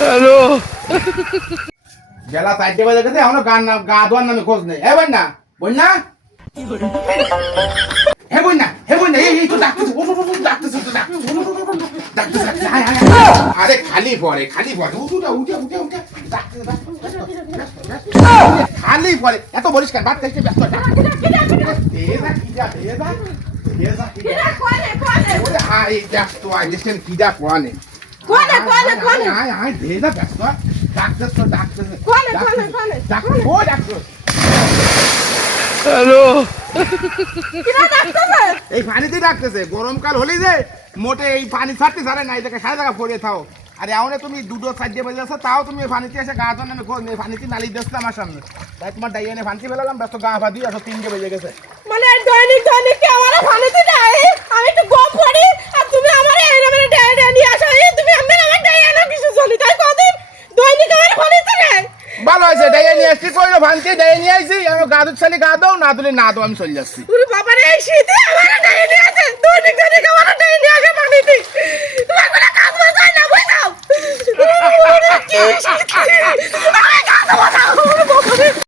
Hello বেলা 4টে বাজে গেছে এখনো গা ধোয়ার নামে খোঁজ নেই। হ্যাঁ বন্যা বন্যা হ্যাঁ বন্যা এই তো ডাকতেছে ডাকতেছে আরে খালি পরে উঠে খালি পরে এত পরিষ্কার বাদ থেকে ব্যস্ত কিডা কোয়ানে হ্যালো এই পানিতে ডাকতেছে গরমকাল হলেই যে মোটে এই পানি ছাড়তে ছাড়ে না এই জায়গায় সারা জায়গা পড়ে থাও। আর এমন তুমি দুটো 4টে বাজে আসো তাও তুমি পানিতে এসে গা ধোয়ার নামে খোঁজ নেই। পানিতে নালি দেখছো আমার সামনে তাই তোমার ডাইয়ানে পানিতে ফেলালাম ব্যস্ত গা ভা দিয়ে আসো 3টে বেজে গেছে। মানে দৈনিক কি আমার পানিতে দেয় আমি একটু গপ করি আর তুমি আমার এই ডায়রিয়া নিয়ে আসো তুমি আমার ডায়রিয়া কিছু চলি তাই কদিন দৈনিক আমার পানিতে দেয়। ভালো হয়েছে ডাইয়া নিয়ে আসছি কইলো ভাঙছি ডাইয়া নিয়ে আসছি আমি গা দুধ চালি গা দাও না দিলে না দাও আমি চলে যাচ্ছি। ওরে বাবা রে এই শীতে আমার ডায়রিয়া আছে দৈনিক আমার ডায়রিয়া আছে পানিতে তোমার কোনো কাজ বাজ হয় না বুঝাও কি শীত